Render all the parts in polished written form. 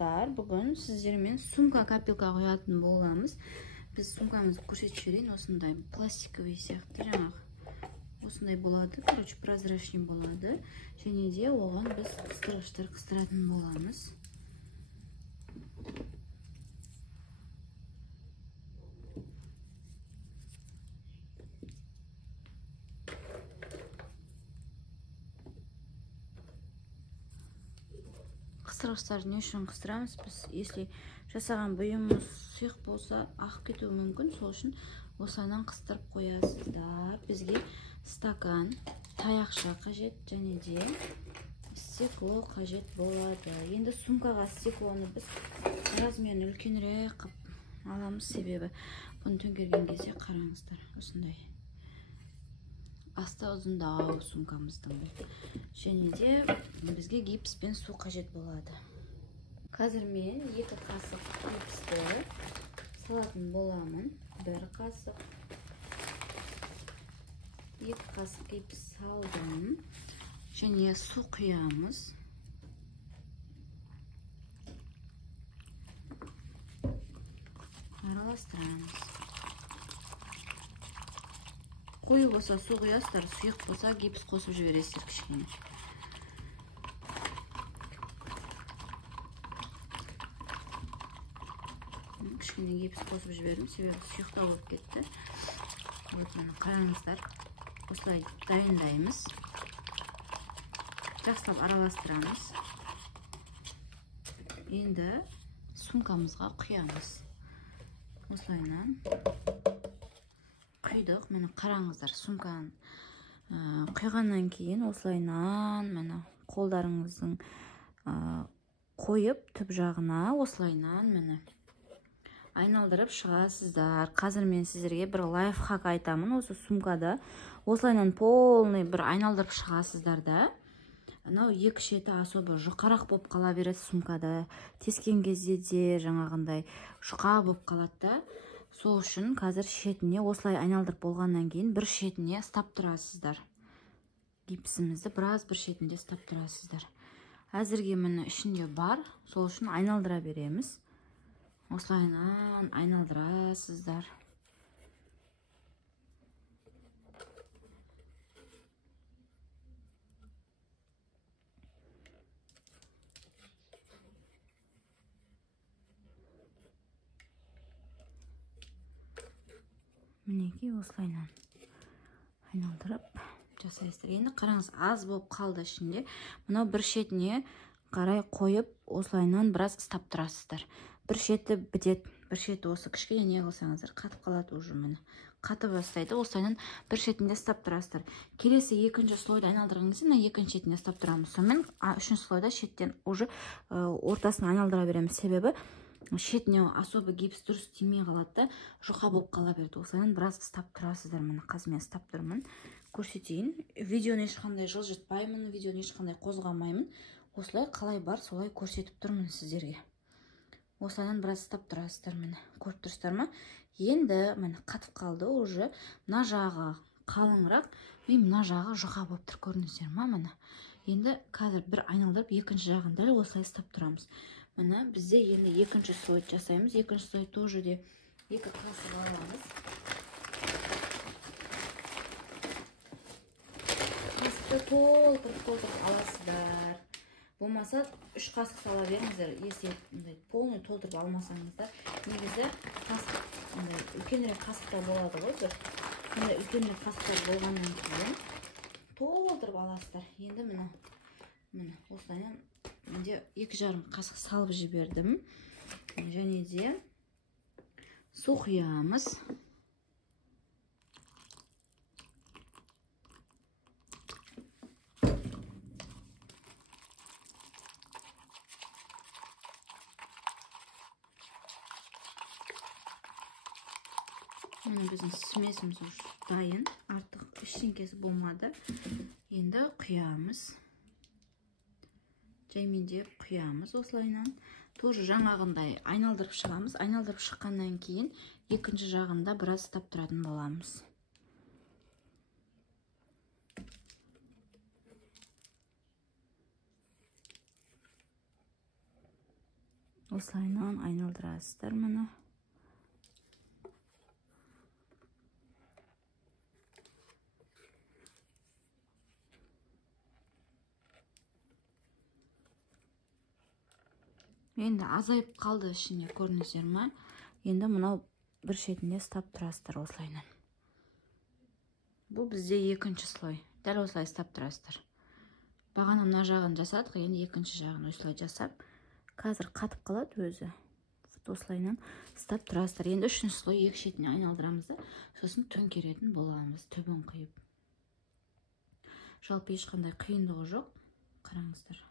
достар, бүгін сіздермен сумка копилка қоятын боламыз. Біз сумкамызды көрсетіп жіберейін. Осындай пластиковый сияқты жаңағы. Осындай болады, короче, прозрачный болады. Және де оған біз қыстырғыштар қыстыратын боламыз. Қыстырғыштарды не үшін қыстырамыз? Біз, если жасаған бұйымымыз сұйық болса, ағып кетуі мүмкін. Сол үшін осыдан қыстырып қоясыздар. Бізге стакан, таяқша қажет, және де стекло қажет болады. Енді сумкаға стеклоны біз размерін үлкенірек қып аламыз, себебі бұны төңкерген кезде қараңыздар, осындай асты ұзындау сумкамыздың. Және де бізге гипс пен су қажет болады. Қазір мен 2 қасық гипсті салатын боламын. 1 қасық, 2 қасық гипс салдым. Және су құямыз. Араластырамыз. Қою болса су құясыздар, сұйық болса гипс қосып жібересіздер кішкене. Кішкене гипс қосып жібердім, себебі сұйықтау болып кетті. Қараңыздар, осылай дайындаймыз. Жақсылап араластырамыз. Енді сумкамызға құямыз. Осылайынан құйдық. Мені қараңыздар, сумканы құйғаннан кейін осылайынан мені қолдарыңыздың қойып түп жағына осылайынан мені айналдырып шығасыздар. Қазір мен сіздерге бір лайфхак айтамын. Осы сумкада осылайынан полный бір айналдырып шығасыздар да. Анау екі шеті особо жұқарақ болып қала береді сумкада. Тескен кезде де жаңағындай жұқа болып қалады да. Сол үшін қазір шетіне осылай айналдырып болғаннан кейін бір шетіне ұстап тұрасыздар. Гипсімізді біраз бір шетінде ұстап тұрасыздар. Әзірге міне ішінде бар, сол үшін айналдыра береміз. Осылайынан айналдырасыздар. Мінекей осылайынан айналдырып жасайсыздар. Енді қараңыз, аз болып қалды ішінде. Мынау бір шетіне қарай қойып, осылайынан біраз ұстап тұрасыздар. Бір шеті бітет, бір шеті осы кішкене не қылсаңыздар, қатып қалады уже міне. Қатып бастайды, осылайынан бір шетінде ұстап тұрасыздар. Келесі екінші слойды айналдырған кезде, мына екінші шетіне ұстап тұрамыз. Сонымен үшінші слойда шеттен уже ортасын айналдыра береміз, себебі шетіне особо гипс дұрыс тимей қалады, жұқа болып қала береді. Осылайынан біраз ұстап тұрасыздар. Міне қазір мен ұстап тұрмын. Көрсетейін. Видеоны ешқандай жылжытпаймын, видеоны ешқандай қозғамаймын. Осылай қалай бар, солай көрсетіп тұрмын сіздерге. Осылайынан біраз ұстап тұрасыздар. Міне көріп тұрсыздар ма? Енді міне қатып қалды уже. Мына жағы қалыңырақ, мен мына жағы жұқа болып тұр, көрдіңіздер ма? Міне. Енді қазір бір айналдырып екінші жағын дәл осылай ұстап тұрамыз. Міне бізде енді екінші слой жасаймыз. Екінші слой тоже де 2 қасық аламыз. Қасықты толтырып аласыздар. Болмаса 3 қасық сала беріңіздер. Если полный толтырып алмасаңыздар, негізі қасық үлкенірек қасықтар болады ғой. Сондай үлкенірек қасықтар болғаннан кейін толтырып аласыздар. Енді міне осылайынан менде 2,5 қасық салып жібердім. Және де су құямыз. Біздің смесіміз дайын, артық ештеңкесі болмады. Енді құямыз. Жаймен құямыз осылайынан. Тоже жаңағындай айналдырып шығамыз. Айналдырып шыққаннан кейін екінші жағында біраз ұстап тұратын боламыз. Осылайынан айналдырасыздар мұны. Енді азайып қалды ішіне, көрдіңіздер ма? Енді мынау бір шетінде ұстап тұрасыздар осылайынан. Бұл бізде екінші слой. Дәл осылай ұстап тұрасыздар. Бағана мына жағын жасадық, енді екінші жағын осылай жасап, қазір қатып қалады өзі. Осылайынан ұстап тұрасыздар. Енді үшінші слой екі шетіне айналдырамыз да, сосын төңкеретін боламыз, түбін қиып. Жалпы ешқандай қиындығы жоқ. Қараңыздар.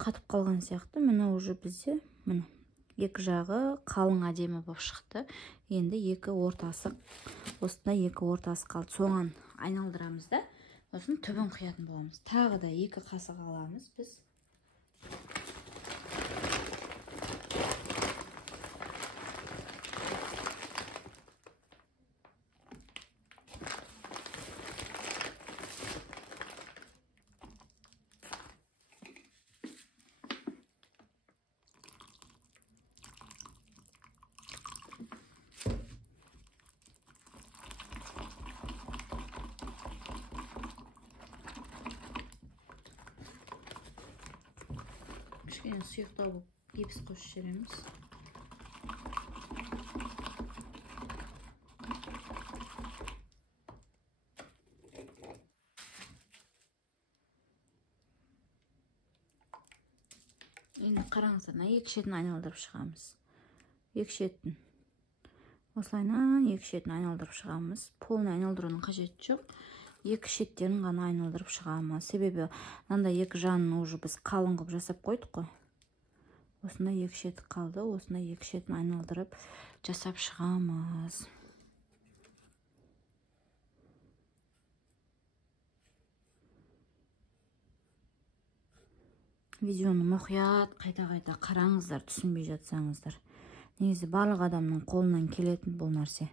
Қатып қалған сияқты, мына уже бізде мына екі жағы қалың әдемі болып шықты. Енді екі ортасы, осында екі ортасы қалды. Соған айналдырамыз да, сосын түбін қиятын боламыз. Тағы да екі қасық аламыз біз. Кішкене сұйықтау болып гипс қосып жібереміз. Енді қараңыздар, екі шетін айналдырып шығамыз. Екі шетін. Осылайынан екі шетін айналдырып шығамыз. Полный айналдыруның қажеті жоқ. Екі шеттерін ғана айналдырып шығамыз. Себебі мынандай екі жанын уже біз қалың қылып жасап қойдық қой. Осында екі шеті қалды. Осында екі шетін айналдырып жасап шығамыз. Видеоны мұқият қайта-қайта қараңыздар, түсінбей жатсаңыздар. Негізі барлық адамның қолынан келетін бұл нәрсе.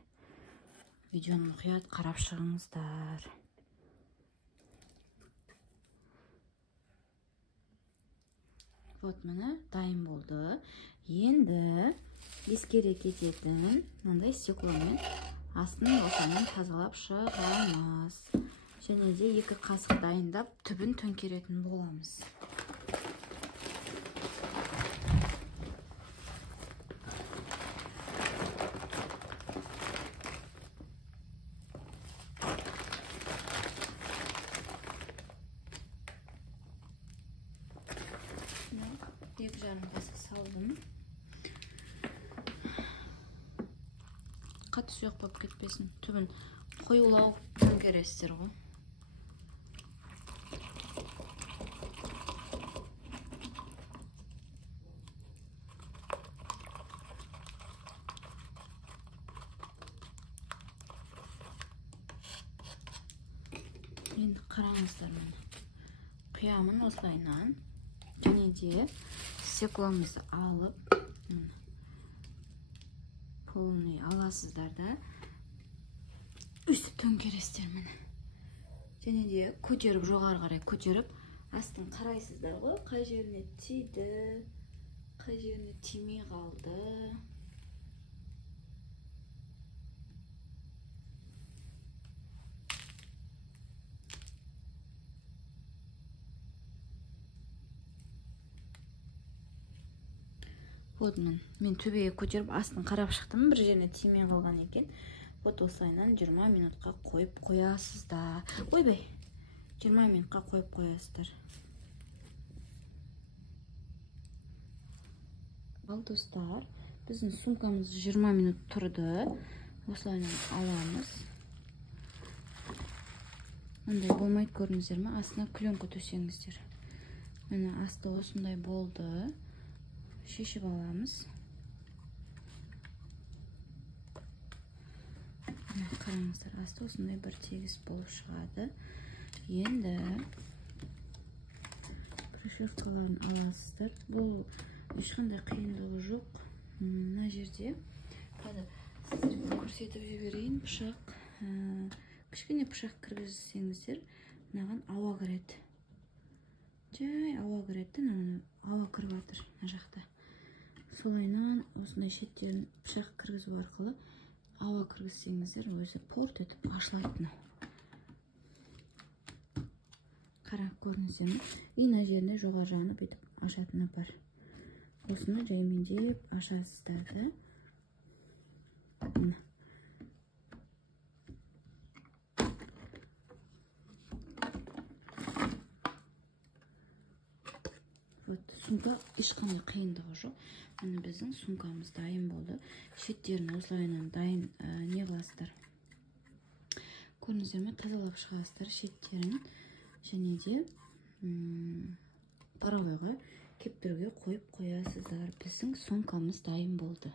Видеоны мұқият қарап шығыңыздар. Вот міне дайын болды. Енді ескере кететін мынандай стекломен астын осымен тазалап шығамыз. Және де екі қасық дайындап түбін төңкеретін боламыз. Екі жарым қасық салдым. Қатты сұйық болып кетпесін. Түбін қоюлау төңкересіздер ғой. Енді қараңыздар мені. Құямын осылайынан. Және де стекломызды алып, полный аласыздар да, өстіп төңкересіздер мені. Және де көтеріп, жоғары қарай көтеріп, астын қарайсыздар ғой, қай жеріне тиді, қай жеріне тимей қалды. Вот мен төбеге көтеріп астын қарап шықтым, бір жеріне тимей қалған екен. Вот осылайынан 20 минутқа қойып қоясыздар. Ойбай, 20 минутқа қойып қоясыздар. Ал достар, біздің сумкамыз 20 минут тұрды. Осылайынан аламыз. Ондай болмайды, көрдіңіздер ме? Астына пленка төсеңіздер. Міне асты осындай болды. Шешіп аламыз. Қараңыздар, асты осындай бір тегіс болып шығады. Енді прошивкаларын аласыздар. Бұл ешқандай қиындығы жоқ. Мына жерде сіздерге көрсетіп жіберейін. Пышақ, кішкене пышақ кіргізсеңіздер, мынаған ауа кіреді. Жай ауа кіреді. ауа кіріп жатыр мына жақта. Солайынан осындай шеттерін пышақ кіргізу арқылы ауа кіргізсеңіздер, өзі порт етіп ашылады. Қара көрінсе ме? Ина жеріне жоғары жағына бүйтіп ашатыны бар. Осыны жаймендеп ашасыздар да. Сумка ешқандай қиындығы жоқ. Міне біздің сумкамыз дайын болды. Шеттерін осылайынан дайын не қыласыздар. Көрінсе ме? Тазалап шығасыздар шеттерін. Және де паровойға кептіруге қойып қоясыздар. Біздің сумкамыз дайын болды.